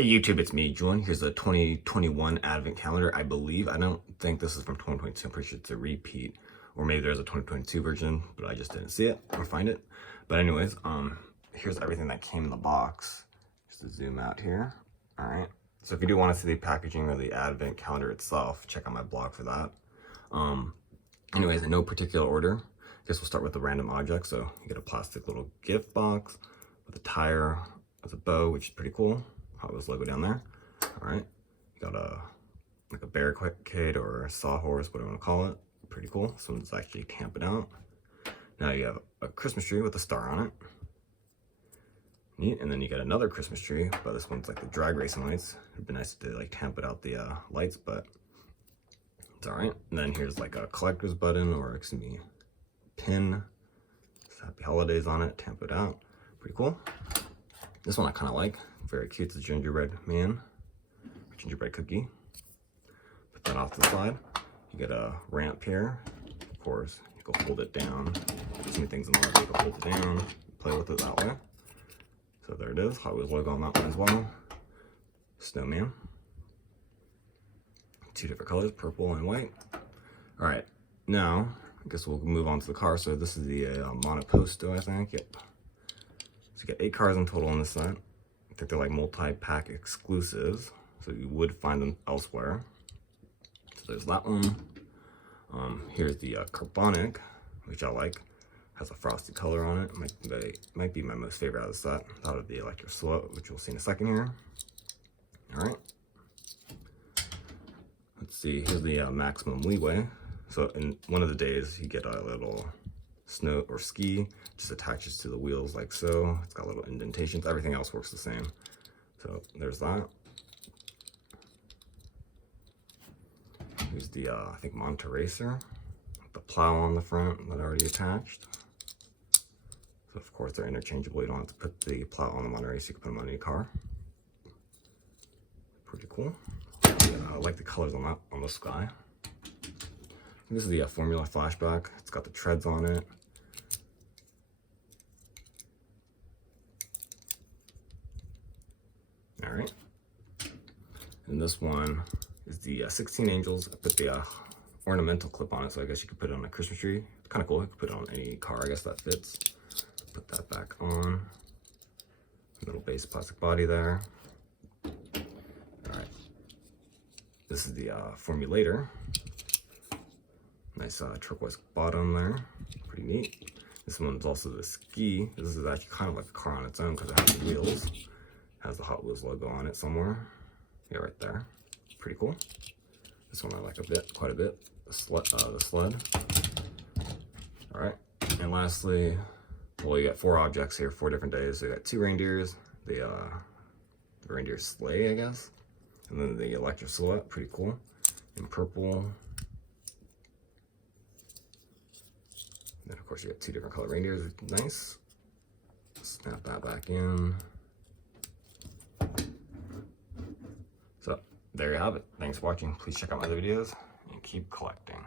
Hey YouTube, it's me, Julian. Here's the 2021 Advent Calendar, I believe. I don't think this is from 2022. I'm pretty sure it's a repeat. Or maybe there's a 2022 version, but I just didn't see it or find it. But anyways, here's everything that came in the box. Just to zoom out here. Alright. So if you do want to see the packaging of the Advent Calendar itself, check out my blog for that. Anyways, in no particular order, I guess we'll start with the random object. So you get a plastic little gift box with a tire with a bow, which is pretty cool. Hot Wheels logo down there. All right, you got like a Barricade or a sawhorse, whatever you want to call it. Pretty cool. Someone's actually camping out. Now you have a Christmas tree with a star on it. Neat. And then you get another Christmas tree, but this one's like the drag racing lights. It'd be nice to like tamp it out the lights, but it's all right. And then here's like a collector's button, or excuse me, pin. It's Happy Holidays on it. Tamp it out. Pretty cool. This one I kind of like. Very cute. It's a Gingerbread Man, gingerbread cookie. Put that off to the side. You get a ramp here. Of course, you can hold it down. Some things in the way, you can hold it down, play with it that way. So there it is. Hot Wheels logo on that one as well. Snowman. Two different colors, purple and white. All right, now I guess we'll move on to the car. So this is the Monoposto, I think. Yep. So you get 8 cars in total on this set. I think they're like multi-pack exclusives, so you would find them elsewhere. So there's that one. Here's the Carbonic, which I like. Has a frosty color on it. Might be my most favorite out of the set. Out of the Electro Silhouette, which we'll see in a second here. All right. Let's see. Here's the maximum Leeway. So in one of the days, you get a little snow or ski, just attaches to the wheels like so. It's got little indentations. Everything else works the same. So there's that. Here's the I think Monteracer, the plow on the front that I already attached. So of course they're interchangeable. You don't have to put the plow on the Monteracer. You can put them on any car. Pretty cool. Yeah, I like the colors on that on the sky. This is the Formula Flashback. It's got the treads on it. All right. And this one is the 16 Angels. I put the ornamental clip on it, so I guess you could put it on a Christmas tree. It's kind of cool. You could put it on any car, I guess that fits. Put that back on. Little base plastic body there. All right. This is the Formulator. Nice turquoise bottom there. Pretty neat. This one's also the ski. This is actually kind of like a car on its own because it has the wheels. Has the Hot Wheels logo on it somewhere. Yeah, right there. Pretty cool. This one I like quite a bit. The sled. All right. And lastly, well, you got 4 objects here, 4 different days. So you got 2 reindeers, the reindeer sleigh, I guess, and then the Electro Silhouette. Pretty cool. In purple. Then of course you got 2 different color reindeers. Nice. Snap that back in. So there you have it. Thanks for watching. Please check out my other videos and keep collecting.